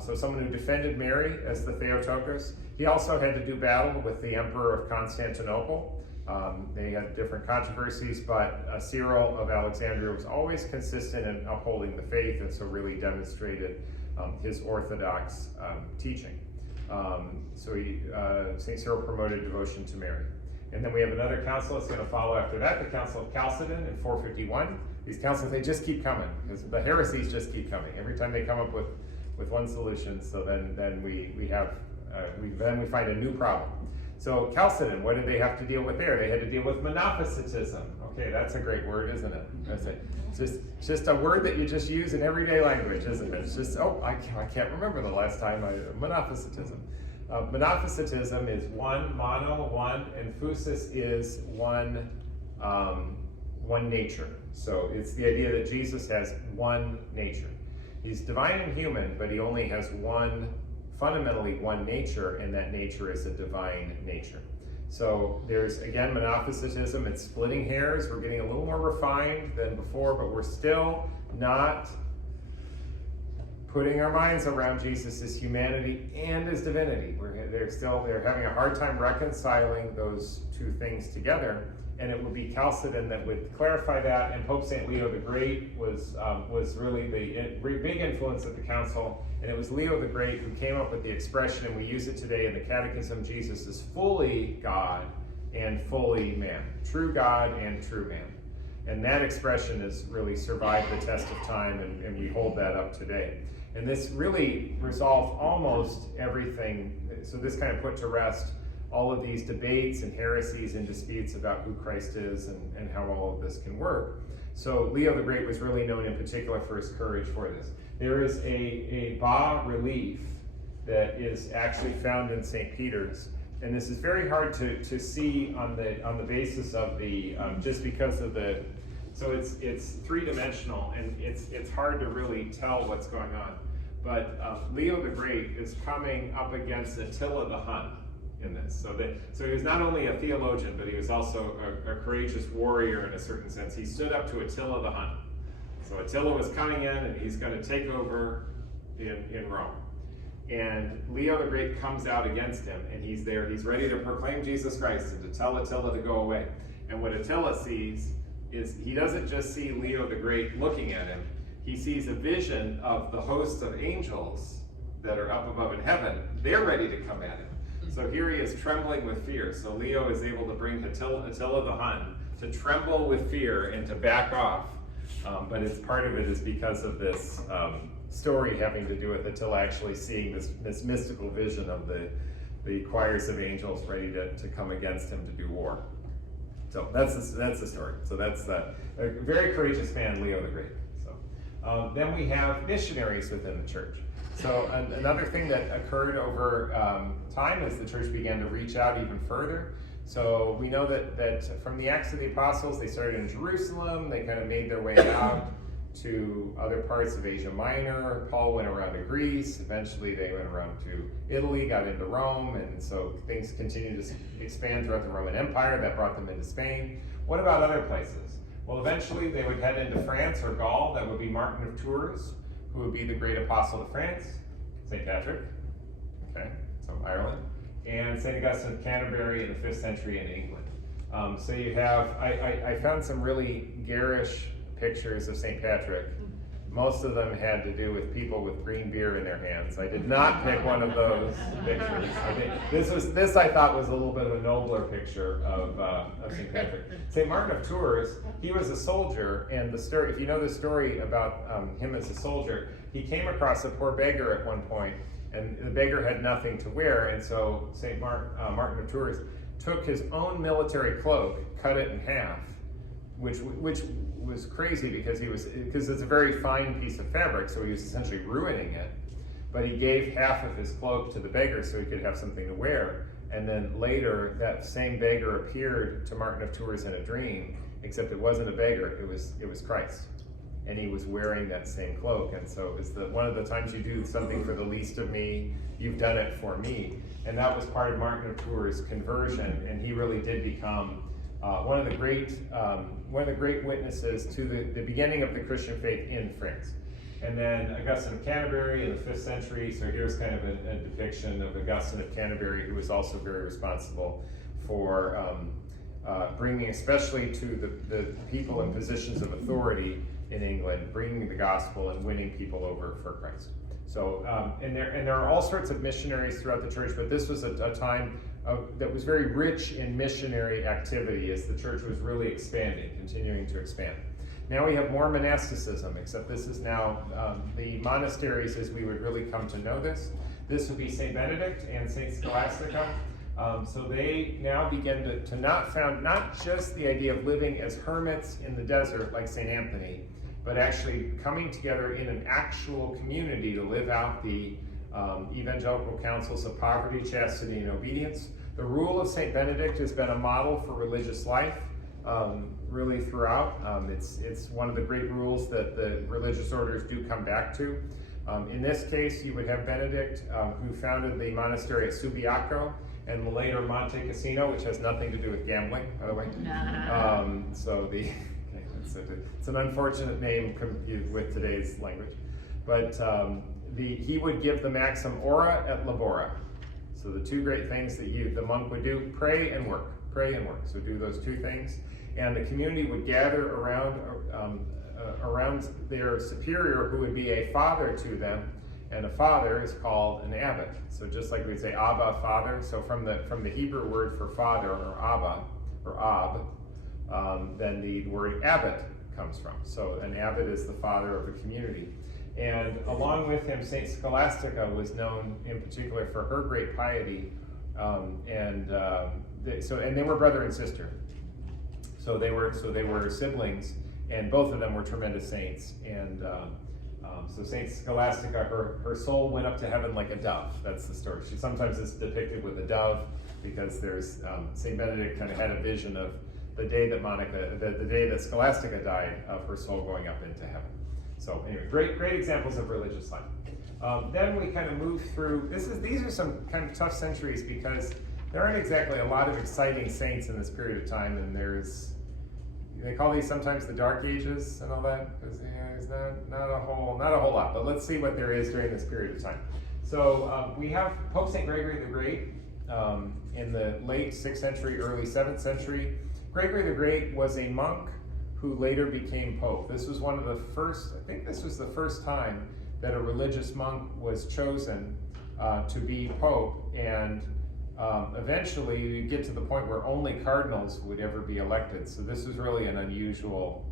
So someone who defended Mary as the Theotokos. He also had to do battle with the Emperor of Constantinople. They had different controversies, but Cyril of Alexandria was always consistent in upholding the faith, and so really demonstrated his orthodox teaching. St. Cyril promoted devotion to Mary. And then we have another council that's going to follow after that, the Council of Chalcedon in 451. These councils, they just keep coming, because the heresies just keep coming. Every time they come up with one solution, so then we find a new problem. So Chalcedon, what did they have to deal with there? They had to deal with monophysitism. Okay, that's a great word, isn't it? That's it. It's just a word that you just use in everyday language, isn't it? It's just, I can't remember the last time monophysitism. Monophysitism is one, and physis is one nature. So it's the idea that Jesus has one nature. He's divine and human, but he only has fundamentally one nature, and that nature is a divine nature. So there's, again, monophysitism. It's splitting hairs. We're getting a little more refined than before, but we're still not putting our minds around Jesus' humanity and his divinity. They're having a hard time reconciling those two things together, and it would be Chalcedon that would clarify that, and Pope St. Leo the Great was really the big influence of the council, and it was Leo the Great who came up with the expression, and we use it today in the Catechism: Jesus is fully God and fully man, true God and true man. And that expression has really survived the test of time, and we hold that up today. And this really resolved almost everything. So this kind of put to rest all of these debates and heresies and disputes about who Christ is and how all of this can work. So Leo the Great was really known in particular for his courage for this. There is a bas-relief that is actually found in St. Peter's. And this is very hard to see on the basis of the, just because of the, so it's three-dimensional, and it's hard to really tell what's going on. But Leo the Great is coming up against Attila the Hun in this. So he was not only a theologian, but he was also a courageous warrior in a certain sense. He stood up to Attila the Hun. So Attila was coming in, and he's going to take over in Rome. And Leo the Great comes out against him, and he's there. He's ready to proclaim Jesus Christ and to tell Attila to go away. And what Attila sees is he doesn't just see Leo the Great looking at him. He sees a vision of the host of angels that are up above in heaven. They're ready to come at him. So here he is trembling with fear. So Leo is able to bring Attila the Hun to tremble with fear and to back off. But it's part of it is because of this story having to do with Attila actually seeing this mystical vision of the choirs of angels ready to come against him to do war. So that's the story. So that's a very courageous man, Leo the Great. So then we have missionaries within the church. So another thing that occurred over time as the church began to reach out even further. So we know that from the Acts of the Apostles, they started in Jerusalem. They kind of made their way out to other parts of Asia Minor. Paul went around to Greece. Eventually they went around to Italy, got into Rome, and so things continued to expand throughout the Roman Empire. That brought them into Spain. What about other places? Well, eventually they would head into France or Gaul. That would be Martin of Tours, who would be the great apostle of France. St. Patrick, okay, so Ireland, and St. Augustine of Canterbury in the 5th century in England. So you have, I found some really garish pictures of St. Patrick. Most of them had to do with people with green beer in their hands. I did not pick one of those pictures. I think this I thought was a little bit of a nobler picture of St. Patrick. St. Martin of Tours, he was a soldier, and the story, if you know the story about him as a soldier, he came across a poor beggar at one point, and the beggar had nothing to wear, and so St. Martin of Tours took his own military cloak, cut it in half, which was crazy because it's a very fine piece of fabric, so he was essentially ruining it. But he gave half of his cloak to the beggar so he could have something to wear. And then later, that same beggar appeared to Martin of Tours in a dream, except it wasn't a beggar, it was Christ. And he was wearing that same cloak. And so it's one of the times you do something for the least of me, you've done it for me. And that was part of Martin of Tours' conversion, and he really did become one of the great witnesses to the beginning of the Christian faith in France. And then Augustine of Canterbury in the 5th century. So here's kind of a depiction of Augustine of Canterbury, who was also very responsible for bringing, especially to the people in positions of authority in England, bringing the gospel and winning people over for Christ. So, and there are all sorts of missionaries throughout the church, but this was a time that was very rich in missionary activity as the church was really expanding, continuing to expand. Now we have more monasticism, except this is now the monasteries as we would really come to know this. This would be St. Benedict and St. Scholastica. So they now begin to not just the idea of living as hermits in the desert like St. Anthony, but actually coming together in an actual community to live out the evangelical counsels of poverty, chastity, and obedience. The rule of St. Benedict has been a model for religious life really throughout. It's one of the great rules that the religious orders do come back to. In this case, you would have Benedict, who founded the monastery at Subiaco, and later Monte Cassino, which has nothing to do with gambling, by the way. It's an unfortunate name with today's language. But he would give the maxim ora et labora. So the two great things that the monk would do, pray and work. So do those two things. And the community would gather around their superior, who would be a father to them. And a father is called an abbot. So just like we'd say Abba, father. So from the Hebrew word for father, or Abba, or Ab, than the word abbot comes from. So an abbot is the father of the community. And along with him, Saint Scholastica was known in particular for her great piety, and they were brother and sister. So they were siblings, and both of them were tremendous saints. And so Saint Scholastica, her soul went up to heaven like a dove. That's the story. She sometimes is depicted with a dove because there's Saint Benedict kind of had a vision of the day that the day that Scholastica died, of her soul going up into heaven. So anyway, great examples of religious life. Then we kind of move through. These are some kind of tough centuries because there aren't exactly a lot of exciting saints in this period of time, and they call these sometimes the Dark Ages and all that, because there's not a whole lot. But let's see what there is during this period of time. So we have Pope St. Gregory the Great in the late 6th century, early 7th century. Gregory the Great was a monk who later became pope. This was one of the first, I think this was the first time that a religious monk was chosen to be pope, and eventually you get to the point where only cardinals would ever be elected. So this was really an unusual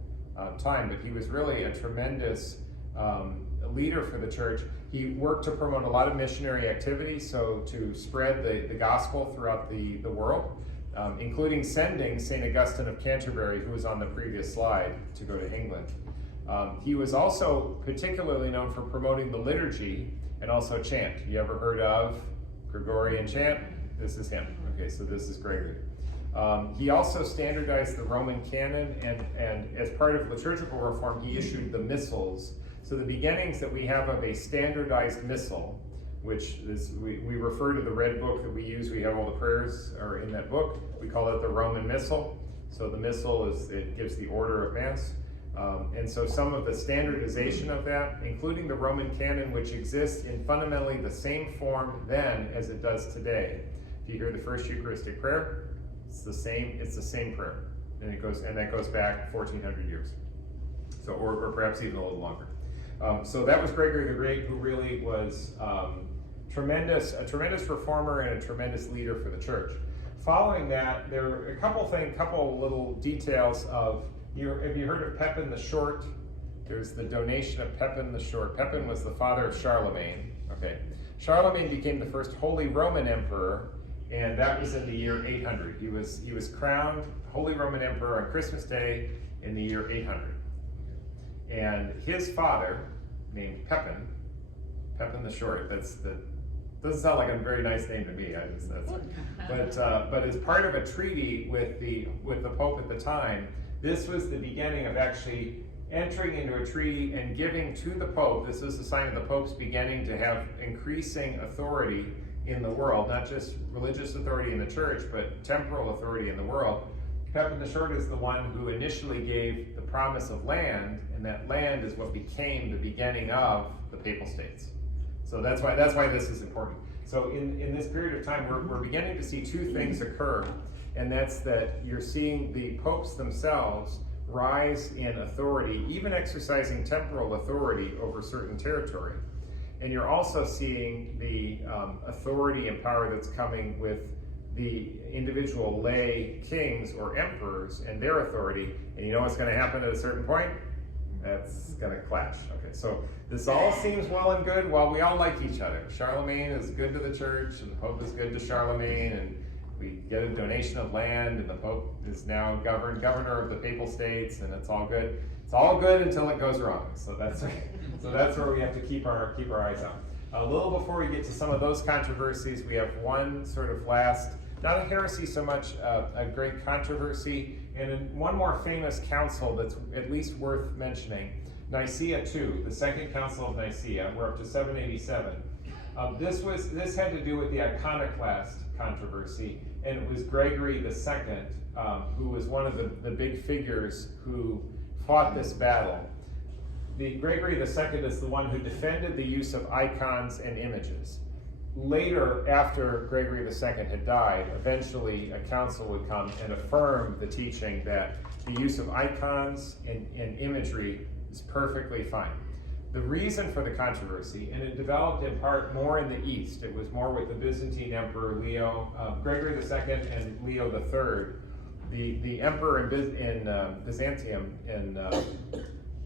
time, but he was really a tremendous leader for the church. He worked to promote a lot of missionary activity, so to spread the gospel throughout the world. Including sending St. Augustine of Canterbury, who was on the previous slide, to go to England. He was also particularly known for promoting the liturgy and also chant. You ever heard of Gregorian chant? This is him. Okay, so this is Gregory. He also standardized the Roman canon, and as part of liturgical reform, he issued the missals. So the beginnings that we have of a standardized missal, which is, we refer to the red book that we use. We have all the prayers are in that book. We call it the Roman Missal. So the Missal it gives the order of Mass. And so some of the standardization of that, including the Roman canon, which exists in fundamentally the same form then as it does today. If you hear the first Eucharistic prayer, it's the same prayer. And that goes back 1,400 years. So, or perhaps even a little longer. So that was Gregory the Great, who really was a tremendous reformer and a tremendous leader for the church. Following that, there are a couple little details of, have you heard of Pepin the Short? There's the donation of Pepin the Short. Pepin was the father of Charlemagne. Okay, Charlemagne became the first Holy Roman Emperor, and that was in the year 800. He was crowned Holy Roman Emperor on Christmas Day in the year 800. And his father, named Pepin the Short, doesn't sound like a very nice name to me. But as part of a treaty with the Pope at the time, this was the beginning of actually entering into a treaty and giving to the Pope. This is a sign of the Pope's beginning to have increasing authority in the world, not just religious authority in the church, but temporal authority in the world. Pepin the Short is the one who initially gave the promise of land, and that land is what became the beginning of the Papal States. So that's why this is important. So in this period of time, we're beginning to see two things occur, and that's that you're seeing the popes themselves rise in authority, even exercising temporal authority over certain territory. And you're also seeing the authority and power that's coming with the individual lay kings or emperors and their authority. And you know what's going to happen at a certain point? That's going to clash. Okay, so this all seems well and good while we all like each other. Charlemagne is good to the church, and the Pope is good to Charlemagne, and we get a donation of land, and the Pope is now governor of the Papal States, and it's all good. It's all good until it goes wrong. So that's where we have to keep our eyes on. A little before we get to some of those controversies, we have one sort of last, not a heresy so much, a great controversy, and one more famous council that's at least worth mentioning, Nicaea II, the Second Council of Nicaea. We're up to 787. This had to do with the iconoclast controversy, and it was Gregory II, who was one of the big figures who fought this battle. Gregory II is the one who defended the use of icons and images. Later, after Gregory II had died, eventually a council would come and affirm the teaching that the use of icons and imagery is perfectly fine. The reason for the controversy, and it developed in part more in the East, it was more with the Byzantine Emperor Gregory II and Leo III. the emperor in Byzantium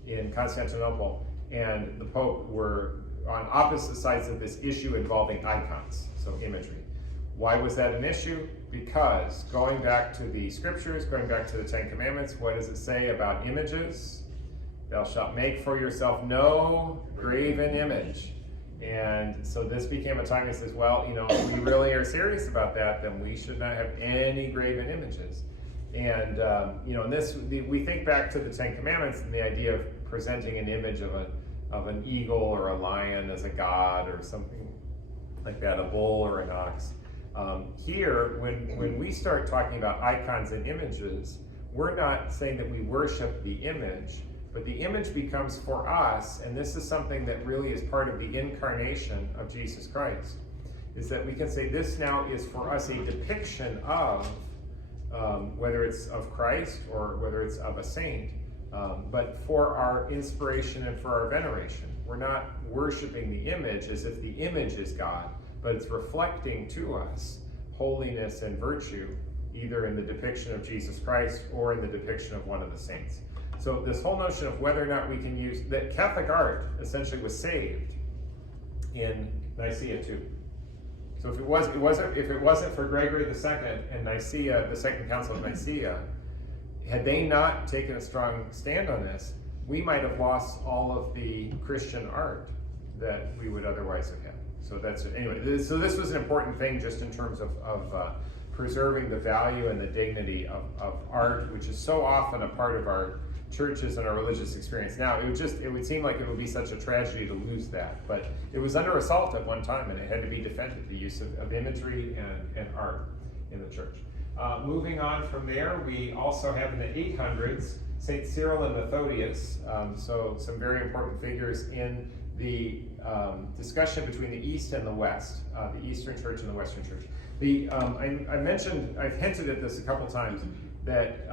in Constantinople and the Pope were on opposite sides of this issue involving icons, so imagery. Why was that an issue? Because going back to the scriptures, going back to the Ten Commandments, what does it say about images? Thou shalt make for yourself no graven image. And so this became a time he says, well, if we really are serious about that, then we should not have any graven images. And, we think back to the Ten Commandments and the idea of presenting an image of an eagle or a lion as a god or something like that, a bull or an ox. Here, when we start talking about icons and images, we're not saying that we worship the image, but the image becomes for us, and this is something that really is part of the incarnation of Jesus Christ, is that we can say this now is for us a depiction of, whether it's of Christ or whether it's of a saint, but for our inspiration and for our veneration. We're not worshiping the image as if the image is God, but it's reflecting to us holiness and virtue, either in the depiction of Jesus Christ or in the depiction of one of the saints. So this whole notion of whether or not we can use that Catholic art essentially was saved in Nicaea too. So if it wasn't for Gregory II and Nicaea, the Second Council of Nicaea, had they not taken a strong stand on this, we might have lost all of the Christian art that we would otherwise have had. So that's it. Anyway, so this was an important thing just in terms of preserving the value and the dignity of art, which is so often a part of our churches and our religious experience now. It would seem like it would be such a tragedy to lose that, but it was under assault at one time and it had to be defended, the use of imagery and art in the church. Moving on from there, we also have in the 800s St. Cyril and Methodius, so some very important figures in the discussion between the East and the West, the Eastern Church and the Western Church. I've hinted at this a couple times, that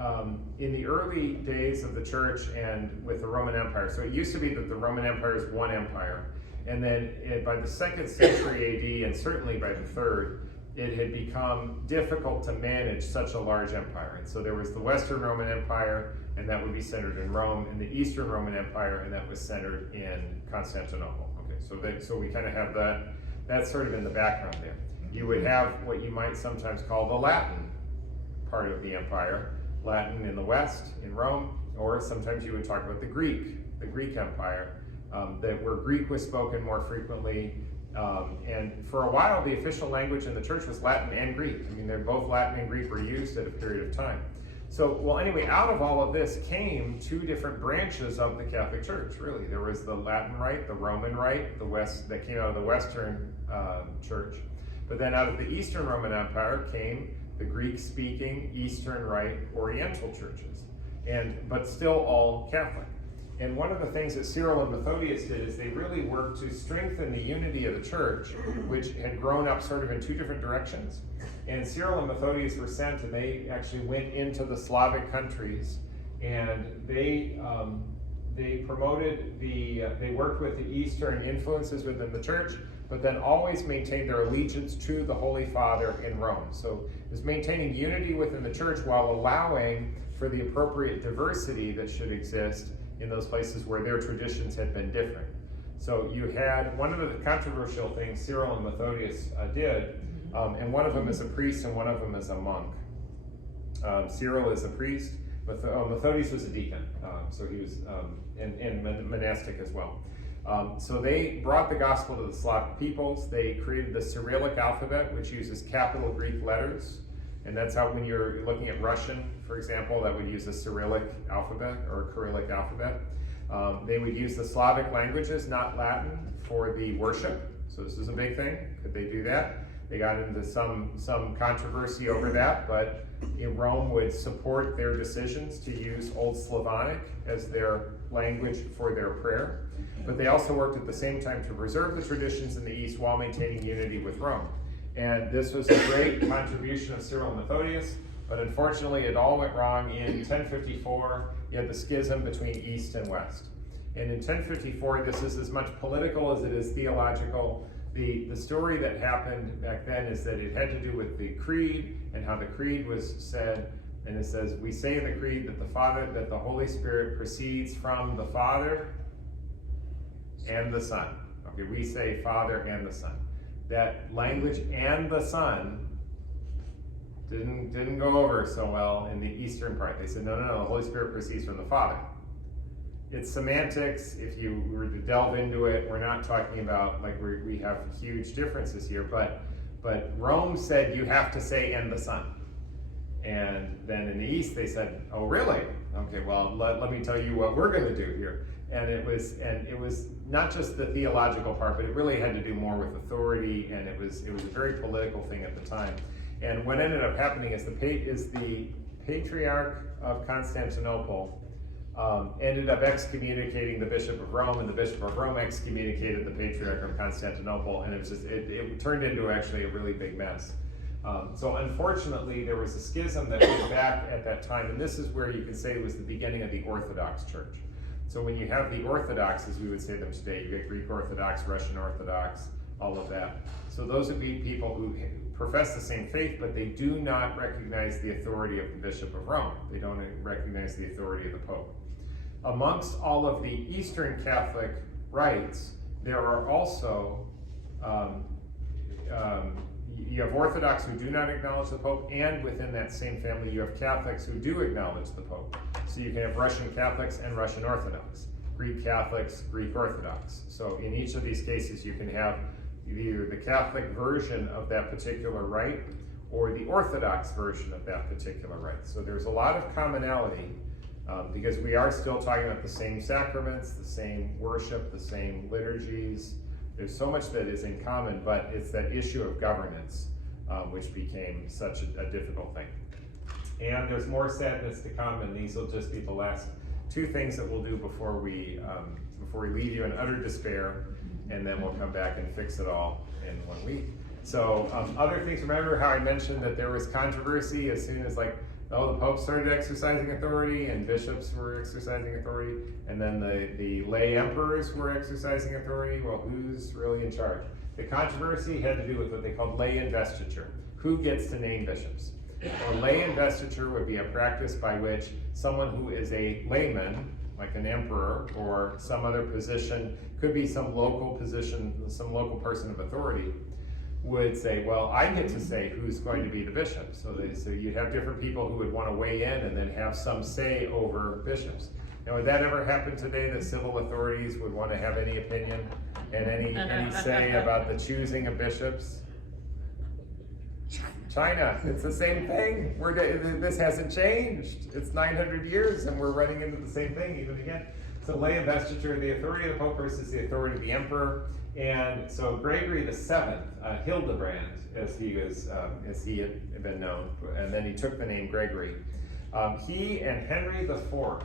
in the early days of the church and with the Roman Empire, so it used to be that the Roman Empire is one empire, and then by the 2nd century AD, and certainly by the 3rd, it had become difficult to manage such a large empire. And so there was the Western Roman Empire, and that would be centered in Rome, and the Eastern Roman Empire, and that was centered in Constantinople. Okay, so we kind of have that's sort of in the background there. You would have what you might sometimes call the Latin part of the empire, Latin in the West, in Rome, or sometimes you would talk about the Greek Empire, where Greek was spoken more frequently. And for a while, the official language in the church was Latin and Greek. I mean, they're both Latin and Greek were used at a period of time. So, well, anyway, out of all of this came two different branches of the Catholic Church, really. There was the Latin Rite, the Roman Rite, that came out of the Western Church. But then out of the Eastern Roman Empire came the Greek-speaking Eastern Rite Oriental churches, but still all Catholic. And one of the things that Cyril and Methodius did is they really worked to strengthen the unity of the church, which had grown up sort of in two different directions. And Cyril and Methodius were sent, and they actually went into the Slavic countries, and they promoted they worked with the Eastern influences within the church, but then always maintained their allegiance to the Holy Father in Rome. So it was maintaining unity within the church while allowing for the appropriate diversity that should exist in those places where their traditions had been different. So you had one of the controversial things Cyril and Methodius did, and one of them is a priest and one of them is a monk. Cyril is a priest, Methodius was a deacon, so he was and monastic as well. So they brought the gospel to the Slavic peoples. They created the Cyrillic alphabet, which uses capital Greek letters. And that's how, when you're looking at Russian, for example, that would use a Cyrillic alphabet or a Cyrillic alphabet. They would use the Slavic languages, not Latin, for the worship. So this is a big thing. Could they do that? They got into some controversy over that, but in Rome would support their decisions to use Old Slavonic as their language for their prayer. But they also worked at the same time to preserve the traditions in the East while maintaining unity with Rome. And this was a great contribution of Cyril and Methodius, but unfortunately it all went wrong. In 1054, you had the schism between East and West. And in 1054, this is as much political as it is theological. The story that happened back then is that it had to do with the creed and how the creed was said And it says, we say in the creed that the Holy Spirit proceeds from the Father and the Son. Okay, we say Father and the Son. That language "and the Son" didn't go over so well in the Eastern part. They said, no, the Holy Spirit proceeds from the Father. It's semantics. If you were to delve into it, we're not talking about, like, we have huge differences here, but Rome said you have to say "and the Son." And then in the East they said, oh really? Okay, well, let me tell you what we're going to do here. And it was not just the theological part, but it really had to do more with authority, and it was a very political thing at the time. And what ended up happening is the Patriarch of Constantinople ended up excommunicating the Bishop of Rome, and the Bishop of Rome excommunicated the Patriarch of Constantinople, and it turned into actually a really big mess. So unfortunately, there was a schism that went back at that time, and this is where you can say it was the beginning of the Orthodox Church. So when you have the Orthodox, as we would say them today, you get Greek Orthodox, Russian Orthodox, all of that. So those would be people who profess the same faith, but they do not recognize the authority of the Bishop of Rome. They don't recognize the authority of the Pope. Amongst all of the Eastern Catholic rites, there are also you have Orthodox who do not acknowledge the Pope, and within that same family you have Catholics who do acknowledge the Pope. So you can have Russian Catholics and Russian Orthodox, Greek Catholics, Greek Orthodox. So in each of these cases you can have either the Catholic version of that particular rite or the Orthodox version of that particular rite. So there's a lot of commonality because we are still talking about the same sacraments, the same worship, the same liturgies. There's so much that is in common, but it's that issue of governance which became such a difficult thing. And there's more sadness to come, and these will just be the last two things that we'll do before we leave you in utter despair, and then we'll come back and fix it all in 1 week. So other things, remember how I mentioned that there was controversy as soon as the Pope started exercising authority and bishops were exercising authority, and then the lay emperors were exercising authority. Well, who's really in charge? The controversy had to do with what they called lay investiture. Who gets to name bishops? Well, lay investiture would be a practice by which someone who is a layman, like an emperor or some other position, could be some local position, some local person of authority, would say, well, I get to say who's going to be the bishop. So you'd have different people who would want to weigh in and then have some say over bishops. Now, would that ever happen today, that civil authorities would want to have any opinion and any say about the choosing of bishops? China, it's the same thing. This hasn't changed. It's 900 years and we're running into the same thing even again. So lay investiture, the authority of the Pope versus the authority of the Emperor. And so Gregory VII, Hildebrand, as he had been known, and then he took the name Gregory. He and Henry IV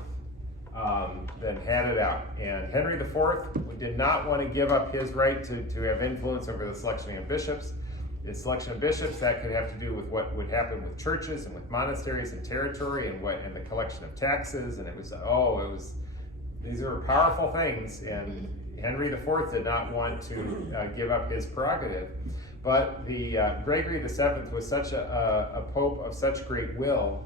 then had it out. And Henry IV did not want to give up his right to have influence over the selection of bishops. The selection of bishops, that could have to do with what would happen with churches and with monasteries and territory and the collection of taxes. And these are powerful things. And Henry IV did not want to give up his prerogative. But Gregory VII was such a pope of such great will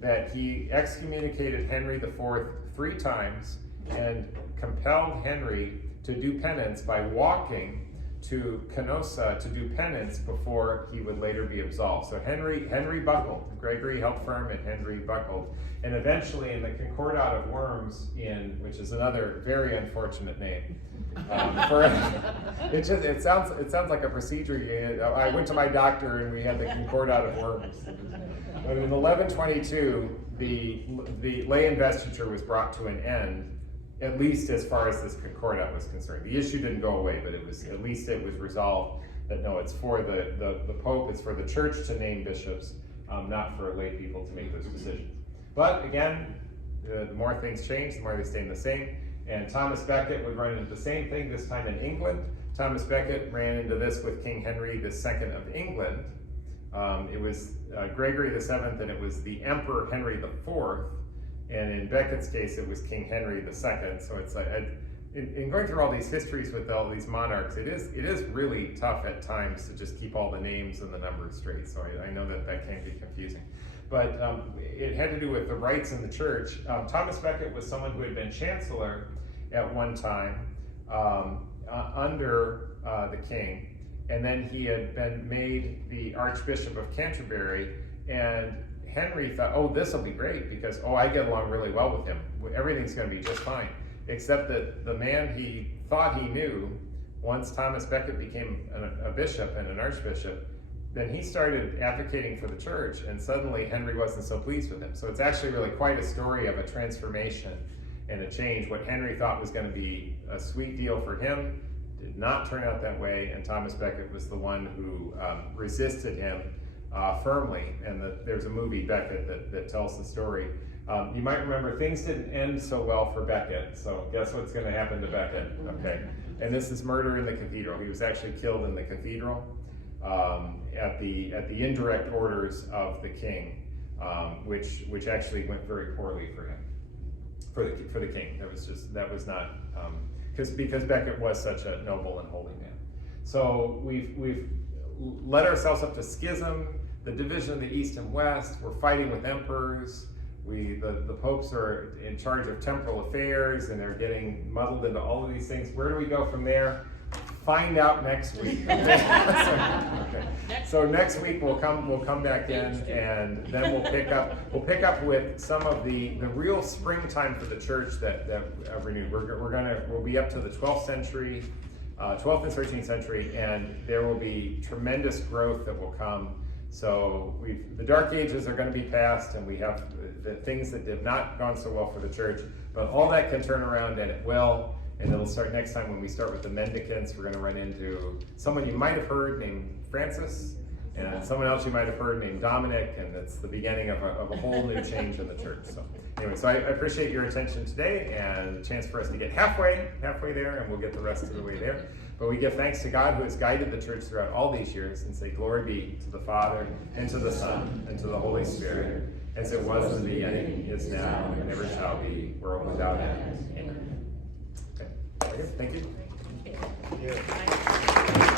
that he excommunicated Henry IV 3 times and compelled Henry to do penance by walking to Canossa to do penance before he would later be absolved. So Henry buckled. Gregory held firm and Henry buckled. And eventually in the Concordat of Worms, which is another very unfortunate name, it sounds like a procedure. I went to my doctor and we had the Concordat of Worms. But in 1122, the lay investiture was brought to an end, at least as far as this Concordat was concerned. The issue didn't go away, but at least it was resolved that no, it's for the Pope, it's for the Church to name bishops, not for lay people to make those decisions. But again, the more things change, the more they stay the same. And Thomas Becket would run into the same thing, this time in England. Thomas Becket ran into this with King Henry II of England. It was Gregory VII, and it was the Emperor Henry IV. And in Becket's case, it was King Henry II. So it's in going through all these histories with all these monarchs, it is really tough at times to just keep all the names and the numbers straight. So I know that can be confusing. But it had to do with the rights in the church. Thomas Becket was someone who had been chancellor at one time under the king, and then he had been made the Archbishop of Canterbury, and Henry thought, oh, this will be great because, oh, I get along really well with him. Everything's going to be just fine. Except that the man he thought he knew, once Thomas Becket became a bishop and an archbishop, then he started advocating for the church, and suddenly Henry wasn't so pleased with him. So it's actually really quite a story of a transformation and a change. What Henry thought was going to be a sweet deal for him did not turn out that way, and Thomas Becket was the one who resisted him firmly. And there's a movie, Becket, that tells the story. You might remember things didn't end so well for Becket, so guess what's going to happen to Becket? Okay, and this is murder in the cathedral. He was actually killed in the cathedral at the indirect orders of the king, which actually went very poorly for him, for the king. That was not because Becket was such a noble and holy man. So we've led ourselves up to schism, the division of the East and West. We're fighting with emperors. The popes are in charge of temporal affairs, and they're getting muddled into all of these things. Where do we go from there? Find out next week. Okay. So next week we'll come back in, and then we'll pick up with some of the real springtime for the church that renewed. We'll be up to the 12th century, 12th and 13th century, and there will be tremendous growth that will come. So the dark ages are going to be past, and we have the things that did not gone so well for the church, but all that can turn around, and it will, and it'll start next time when we start with the mendicants. We're going to run into someone you might have heard named Francis, and someone else you might have heard named Dominic, and it's the beginning of a whole new change in the church. So anyway, so I appreciate your attention today, and the chance for us to get halfway there, and we'll get the rest of the way there. But we give thanks to God who has guided the church throughout all these years, and say glory be to the Father, and to the Son, and to the Holy Spirit, as it was in the beginning, is now, and ever shall be, world without end. Amen. Okay. Thank you. Thank you.